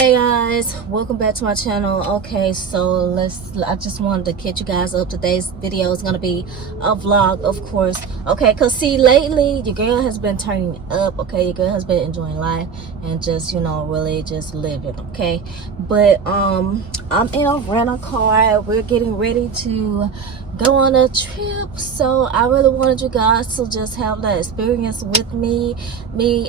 Hey guys, welcome back to my channel. Okay, so I just wanted to catch you guys up. Today's video is gonna be a vlog, of course. Okay, cause see, lately your girl has been turning up. Okay, your girl has been enjoying life and just, you know, really just living. Okay, but I'm in a rental car. We're getting ready to go on a trip, so I really wanted you guys to just have that experience with me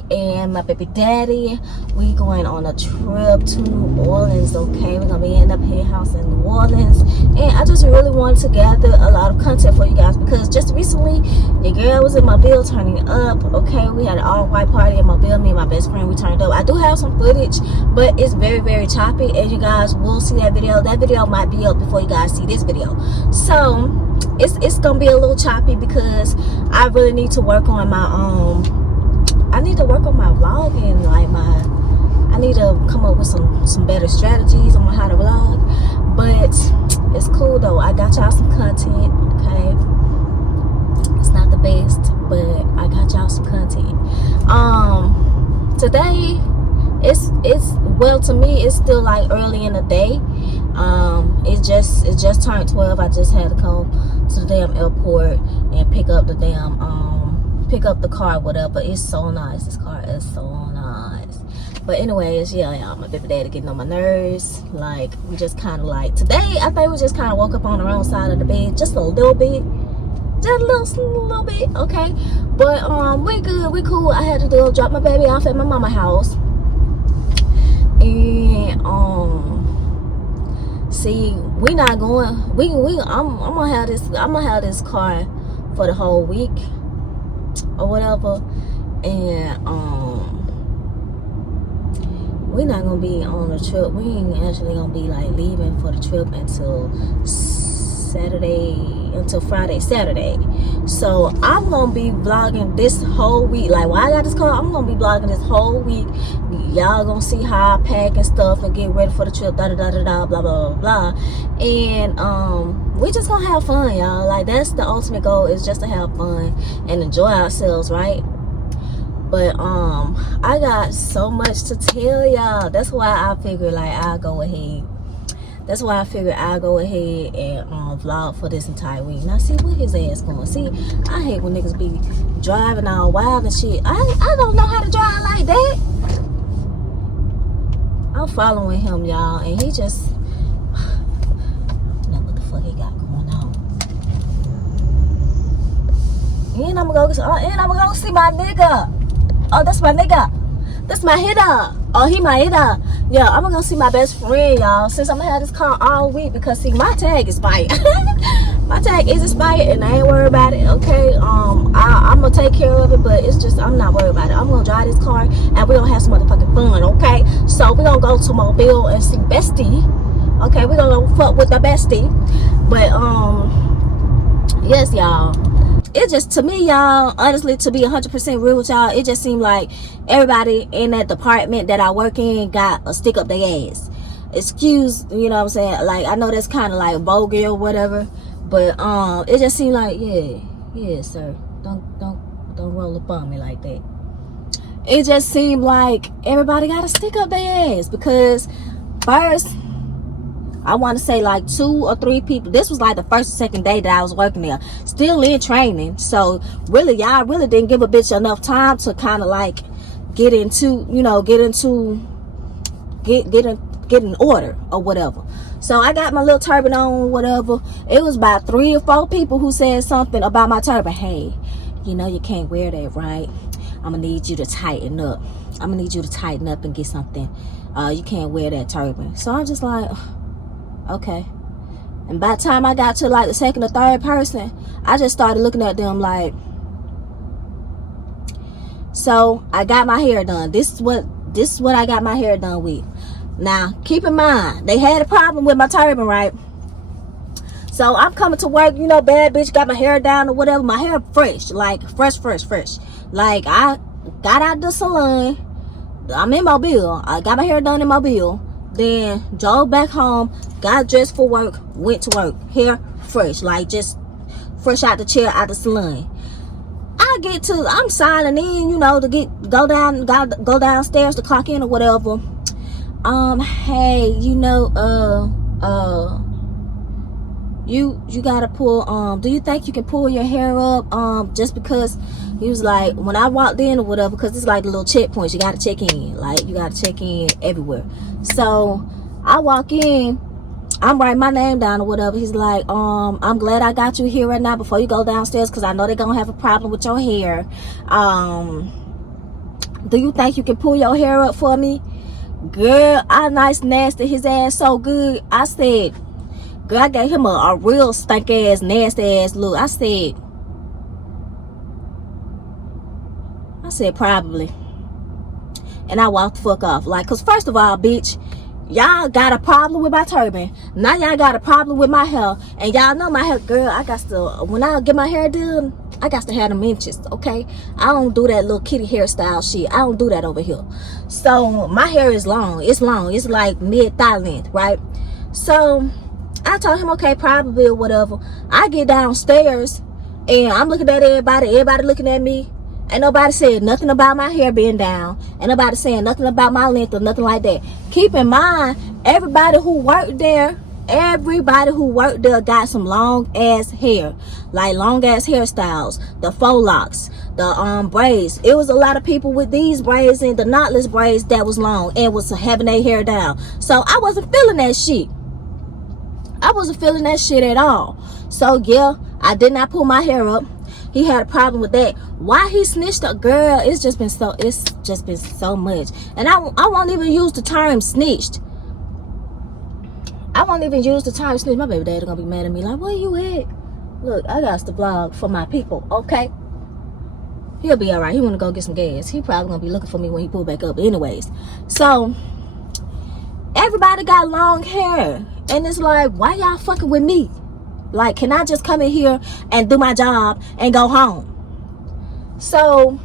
and my baby daddy. We going on a trip to New Orleans. Okay, we're gonna be in a penthouse in New Orleans, and I just really wanted to gather a lot of content for you guys because just recently your girl was in Mobile turning up. Okay, we had an all-white party in Mobile. Me and my best friend, we turned up. I do have some footage, but it's very choppy, and you guys will see that video. That video might be up before you guys see this video, so it's gonna be a little choppy because I really need to work on my I need to work on my vlogging. Like I need to come up with some better strategies on how to vlog. But it's cool though. I got y'all some content. Okay, it's not the best, but I got y'all some content. Today it's well, to me it's still like early in the day. It just turned 12. I just had to come to the damn airport and pick up the damn pick up the car, whatever. It's so nice. This car is so nice. But anyways, yeah, my baby daddy getting on my nerves. Like, we just kind of like today, I think we just kind of woke up on the wrong side of the bed just a little bit. Just a little bit, okay. But we good, we cool. I had to drop my baby off at my mama house. And see, we not going. I'm gonna have this car for the whole week or whatever, and we're not gonna be on the trip. We ain't actually gonna be like leaving for the trip until Saturday. So I'm gonna be vlogging this whole week. Like, while I got this car, I'm gonna be vlogging this whole week. Y'all gonna see how I pack and stuff and get ready for the trip, blah blah blah. And we just gonna have fun, y'all. Like, that's the ultimate goal, is just to have fun and enjoy ourselves, right? But I got so much to tell y'all. That's why I figured like I'll go ahead and vlog for this entire week. Now see where his ass going. See, I hate when niggas be driving all wild and shit. I don't know how to drive like that. I'm following him, y'all, and he just I don't know what the fuck he got going on. And I'm gonna go see my nigga. Oh, that's my nigga. That's my hitter. Oh, he my hitter. Yeah, I'm gonna go see my best friend, y'all, since I'm gonna have this car all week, because see, my tag is expired. My tag is expired and I ain't worried about it. Okay, I'm gonna take care of it, but it's just, I'm not worried about it. I'm gonna drive this car and we're gonna have some motherfucking fun. Okay, so we're gonna go to Mobile and see bestie. Okay, we're gonna go fuck with the bestie. But yes, y'all, it just, to me, y'all, honestly, to be 100% real with y'all, it just seemed like everybody in that department that I work in got a stick up their ass. Excuse, you know what I'm saying? Like, I know that's kind of like vulgar or whatever, but it just seemed like, yeah, sir, don't roll up on me like that. It just seemed like everybody got a stick up their ass, because first, I want to say like 2 or 3 people. This was like the first or second day that I was working there, still in training. So really, y'all really didn't give a bitch enough time to kind of like get in order or whatever. So I got my little turban on, whatever. It was about 3 or 4 people who said something about my turban. Hey, you know you can't wear that, right? I'm gonna need you to tighten up. I'm gonna need you to tighten up and get something. You can't wear that turban. So I'm just like, okay. And by the time I got to like the second or third person, I just started looking at them like, so I got my hair done. This is what I got my hair done with. Now keep in mind, they had a problem with my turban, right? So I'm coming to work, you know, bad bitch, got my hair down or whatever. My hair fresh, like fresh. Like, I got out the salon. I'm in Mobile. I got my hair done in Mobile. Then drove back home, got dressed for work, went to work, hair fresh, like just fresh out the chair, out the salon. I'm signing in, you know, to go downstairs to clock in or whatever. hey, you gotta pull, do you think you can pull your hair up, just because he was like, when I walked in or whatever, because it's like the little checkpoints, you gotta check in, like you gotta check in everywhere. So I walk in, I'm writing my name down or whatever. He's like, I'm glad I got you here right now before you go downstairs, because I know they're gonna have a problem with your hair. Do you think you can pull your hair up for me? Girl, I nice nasty his ass so good. I said, girl, I gave him a real stank ass, nasty ass look. I said probably. And I walked the fuck off. Like, cause first of all, bitch, y'all got a problem with my turban. Now y'all got a problem with my hair. And y'all know my hair, girl, I got to, when I get my hair done, I got to have them inches, okay? I don't do that little kitty hairstyle shit. I don't do that over here. So my hair is long. It's long. It's like mid-thigh length, right? So I told him, okay, probably or whatever. I get downstairs and I'm looking at everybody looking at me. Ain't nobody said nothing about my hair being down. Ain't nobody saying nothing about my length or nothing like that. Keep in mind, everybody who worked there got some long ass hair, like long ass hairstyles, the faux locks, the braids. It was a lot of people with these braids and the knotless braids that was long and was having their hair down. So I wasn't feeling that shit. I wasn't feeling that shit at all. So yeah, I did not pull my hair up. He had a problem with that. Why he snitched up, girl? It's just been so much. And I won't even use the term snitched. I won't even use the term snitch. My baby daddy gonna be mad at me like, where you at? Look, I got to vlog for my people, okay? He'll be all right. He want to go get some gas. He probably gonna be looking for me when he pull back up anyways. So everybody got long hair, and it's like, why y'all fucking with me? Like, can I just come in here and do my job and go home? So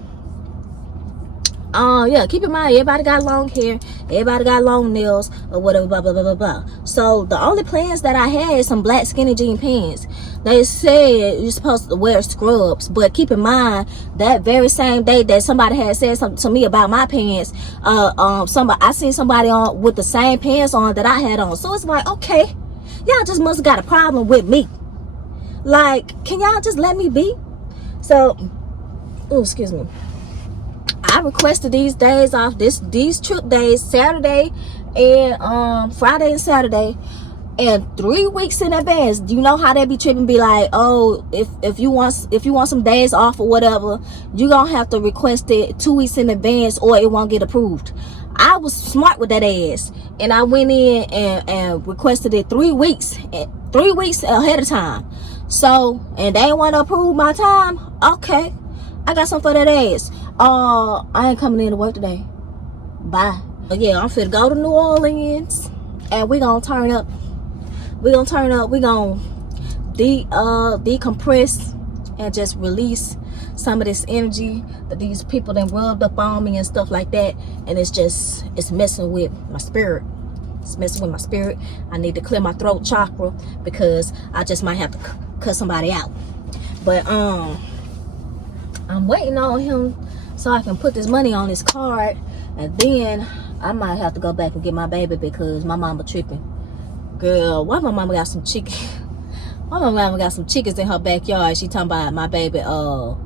yeah, keep in mind, everybody got long hair, everybody got long nails or whatever, blah blah blah blah blah. So the only plans that I had is some black skinny jean pants. They said you're supposed to wear scrubs, but keep in mind that very same day that somebody had said something to me about my pants, I seen somebody on with the same pants on that I had on. So it's like, okay, y'all just must have got a problem with me. Like, can y'all just let me be? So, oh, excuse me. I requested these days off, these trip days, Saturday and Friday and Saturday, and 3 weeks in advance. You know how they be tripping, be like, oh, if you want some days off or whatever, you gonna have to request it 2 weeks in advance or it won't get approved. I was smart with that ass, and I went in and requested it 3 weeks ahead of time. So, and they ain't want to approve my time. Okay, I got something for that ass. I ain't coming in to work today. Bye. But yeah, I'm finna go to New Orleans, and we gonna turn up. We gonna decompress and just release some of this energy that these people then rubbed up on me and stuff like that. And it's messing with my spirit. It's messing with my spirit. I need to clear my throat chakra because I just might have to cut somebody out. But I'm waiting on him so I can put this money on his card, and then I might have to go back and get my baby because my mama tripping. Girl, why my mama got some chicken? Why my mama got some chickens in her backyard? She talking about my baby better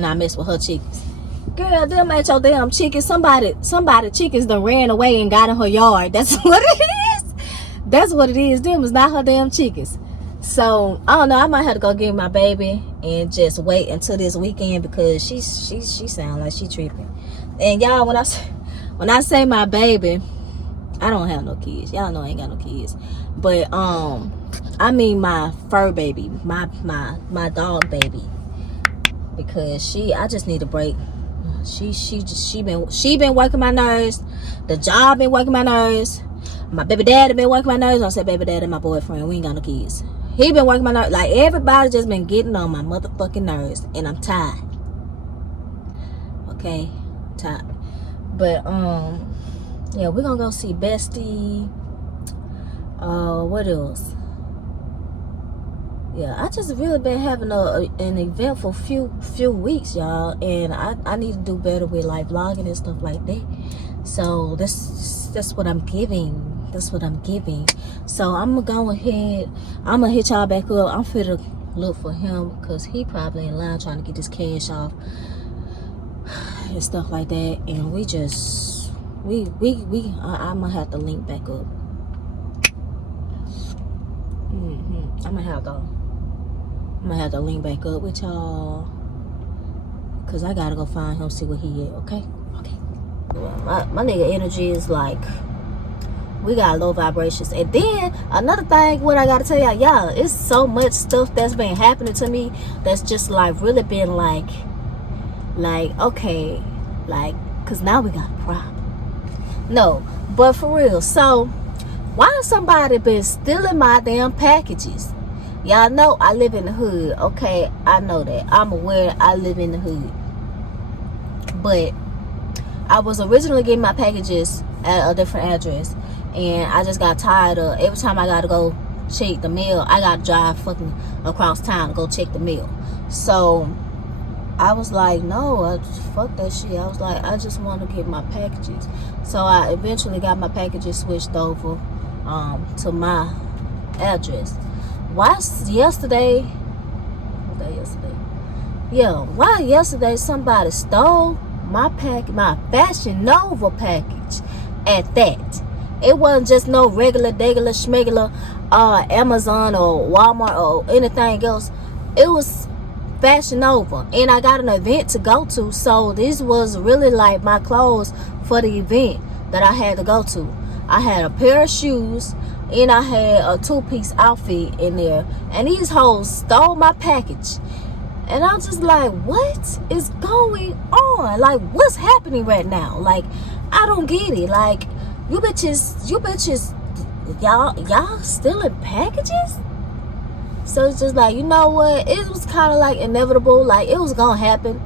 not mess with her chickens. Girl, them ain't your damn chickens. Somebody chickens done ran away and got in her yard. That's what it is. That's what it is. Them is not her damn chickens. So I don't know, I might have to go get my baby and just wait until this weekend because she sound like she tripping. And y'all, when I say my baby, I don't have no kids. Y'all know I ain't got no kids. But I mean my fur baby, my dog baby. Because I just need a break. She been working my nerves. The job been working my nerves. My baby daddy been working my nerves. I said baby daddy, my boyfriend, we ain't got no kids. He been working my nerves. Like, everybody just been getting on my motherfucking nerves, and I'm tired. Okay, tired. But yeah, we're gonna go see Bestie. What else? Yeah, I just really been having an eventful few weeks, y'all, and I need to do better with like vlogging and stuff like that. So this that's what I'm giving. That's what I'm giving. So I'm gonna go ahead. I'm gonna hit y'all back up. I'm finna look for him because he probably in line trying to get this cash off and stuff like that. And I'm gonna have to link back up. I'm gonna have to link back up with y'all because I gotta go find him, see where he at. Okay. My nigga energy is like, we got low vibrations. And then another thing, what I gotta tell y'all, it's so much stuff that's been happening to me that's just like really been like okay, like, cause now we got a problem. No, but for real, so why somebody been stealing my damn packages? Y'all know I live in the hood. Okay, I know that. I'm aware I live in the hood. But I was originally getting my packages at a different address, and I just got tired of every time I gotta go check the mail, I gotta drive fucking across town to go check the mail. So I was like, no, fuck that shit. I was like, I just want to get my packages. So I eventually got my packages switched over to my address. Why yesterday? What day yesterday? Yeah, why yesterday somebody stole my Fashion Nova package at that. It wasn't just no regular schmegular Amazon or Walmart or anything else. It was Fashion Nova, and I got an event to go to, so this was really like my clothes for the event that I had to go to. I had a pair of shoes and I had a 2-piece outfit in there, and these hoes stole my package. And I'm just like, what is going on? Like, what's happening right now? Like, I don't get it. Like, you bitches, y'all stealing packages? So it's just like, you know what? It was kind of like inevitable. Like, it was gonna happen.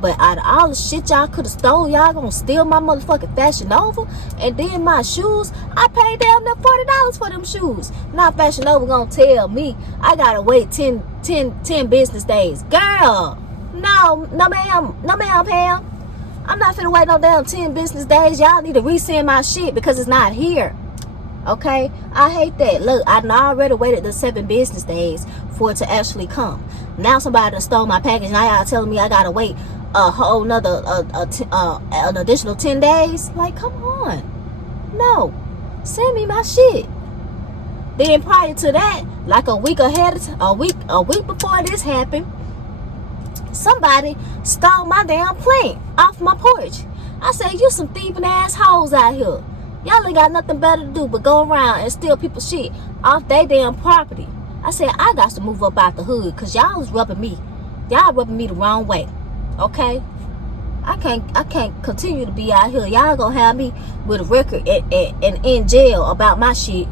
But out of all the shit y'all could have stole, y'all gonna steal my motherfucking Fashion Nova? And then my shoes, I paid damn near $40 for them shoes. Now Fashion Nova gonna tell me I gotta wait 10 business days. Girl, no ma'am, Pam. I'm not finna wait no damn 10 business days. Y'all need to resend my shit because it's not here. Okay? I hate that. Look, I already waited the 7 business days for it to actually come. Now somebody done stole my package. Now y'all telling me I gotta wait a whole nother an additional 10 days. Like, come on. No, send me my shit. Then prior to that, like a week before this happened, somebody stole my damn plant off my porch. I said, you some thieving assholes out here. Y'all ain't got nothing better to do but go around and steal people's shit off their damn property. I said, I got to move up out the hood because y'all is rubbing me. Y'all rubbing me the wrong way. Okay? I can't continue to be out here. Y'all gonna have me with a record and in jail about my shit.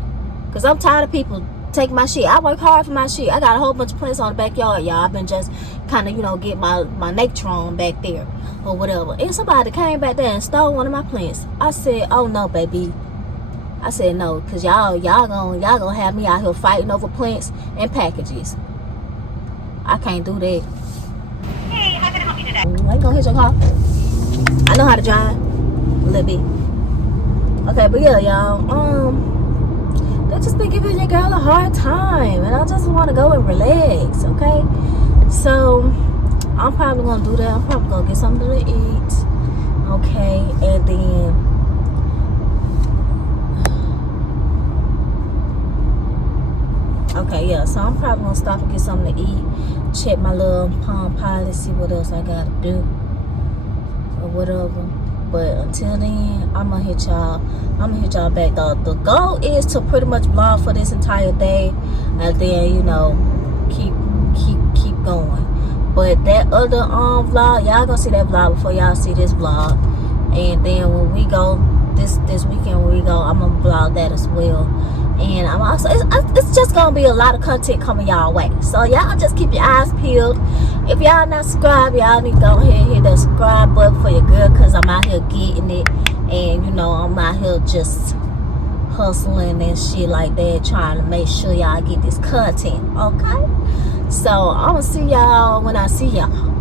Because I'm tired of people taking my shit. I work hard for my shit. I got a whole bunch of plants on the backyard, y'all. I've been just kind of, get my natron back there or whatever. And somebody came back there and stole one of my plants. I said, oh no, baby. I said no, because y'all gonna have me out here fighting over plants and packages. I can't do that. Hey, how can I help you today? I ain't gonna hit your car. I know how to drive a little bit. Okay, but yeah, y'all. They just been giving your girl a hard time, and I just want to go and relax. Okay, so I'm probably gonna do that. I'm probably gonna get something to eat. Okay, and then okay, yeah. So I'm probably gonna stop and get something to eat. Check my little Palm Pilot, see what else I gotta do or whatever. But until then, I'm gonna hit y'all back. The goal is to pretty much vlog for this entire day, and then keep going. But that other vlog, y'all gonna see that vlog before y'all see this vlog. And then when we go this weekend, when we go, I'm gonna vlog that as well. And I'm also it's just gonna be a lot of content coming y'all way. So y'all just keep your eyes peeled. If y'all not subscribed, y'all need to go ahead and hit that subscribe button for your girl, because I'm out here getting it. And I'm out here just hustling and shit like that, trying to make sure y'all get this content. Okay? So I'm gonna see y'all when I see y'all.